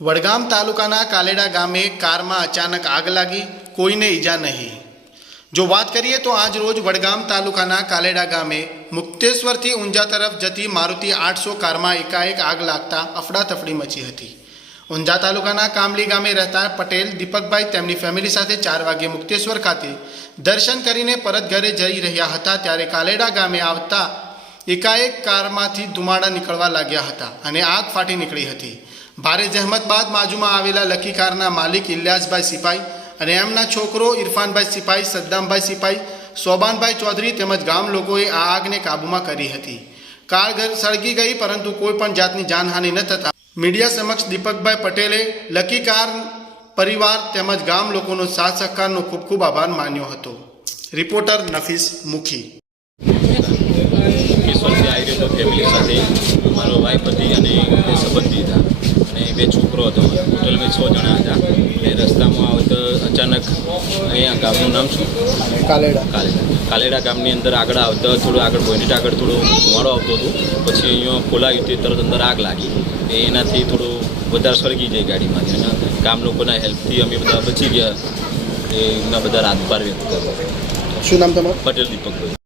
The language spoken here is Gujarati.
વડગામ તાલુકાના કાલેડા ગામે કારમાં અચાનક આગ લાગી, કોઈને ઈજા નહીં. જો વાત કરીએ તો આજ રોજ વડગામ તાલુકાના કાલેડા ગામે મુક્તેશ્વરથી ઊંઝા તરફ જતી મારુતિ આઠસો કારમાં એકાએક આગ લાગતા અફડાતફડી મચી હતી. ઊંઝા તાલુકાના કામલી ગામે રહેતા પટેલ, દીપકભાઈ તેમની ફેમિલી સાથે ચાર વાગ્યે મુક્તેશ્વર ખાતે દર્શન કરીને પરત ઘરે જઈ રહ્યા હતા ત્યારે કાલેડા ગામે આવતા એકાએક કારમાંથી ધુમાડા નીકળવા લાગ્યા હતા અને આગ ફાટી નીકળી હતી. ભારે જહેમત બાદ બાજુમાં આવેલા લકીકારના માલિક ઇલિયાસભાઈ સિપાઈ અને એમના છોકરો ઇરફાનભાઈ સિપાઈ, સદ્દામભાઈ સિપાઈ, સોબાનભાઈ ચૌધરી તેમજ ગામ લોકોએ આ આગને કાબૂમાં કરી હતી. કાર ઘર સળગી ગઈ, પરંતુ કોઈ પણ જાતની જાનહાનિ ન થતા. મીડિયા સમક્ષ દીપકભાઈ પટેલે લકીકાર પરિવાર તેમજ ગામ લોકોનો સાથ સહકારનો ખૂબ ખૂબ આભાર માન્યો હતો. રિપોર્ટર નફીસ મુખી. ફેમિલી સાથે, મારો વાઈફ હતી અને સંબંધી હતા બે છોકરો હતો. ટોટલમાં છ જણા હતા. એ રસ્તામાં આવતો અચાનક અહીંયા ગામનું નામ શું? કાલેડા. કાલેડા. કાલેડા ગામની અંદર આગળ આવતા થોડું આગળ બોઇનેટ આગળ થોડો ધુમાડો આવતો હતો. પછી અહીંયા ખોલાયું તે તરત અંદર આગ લાગી. એનાથી થોડું વધારે સળગી જાય ગાડીમાંથી. અને ગામ લોકોના હેલ્પથી અમે બધા બચી ગયા. એમના બધા આભાર વ્યક્ત કરો શું નામ તમારું? પટેલ દીપકભાઈ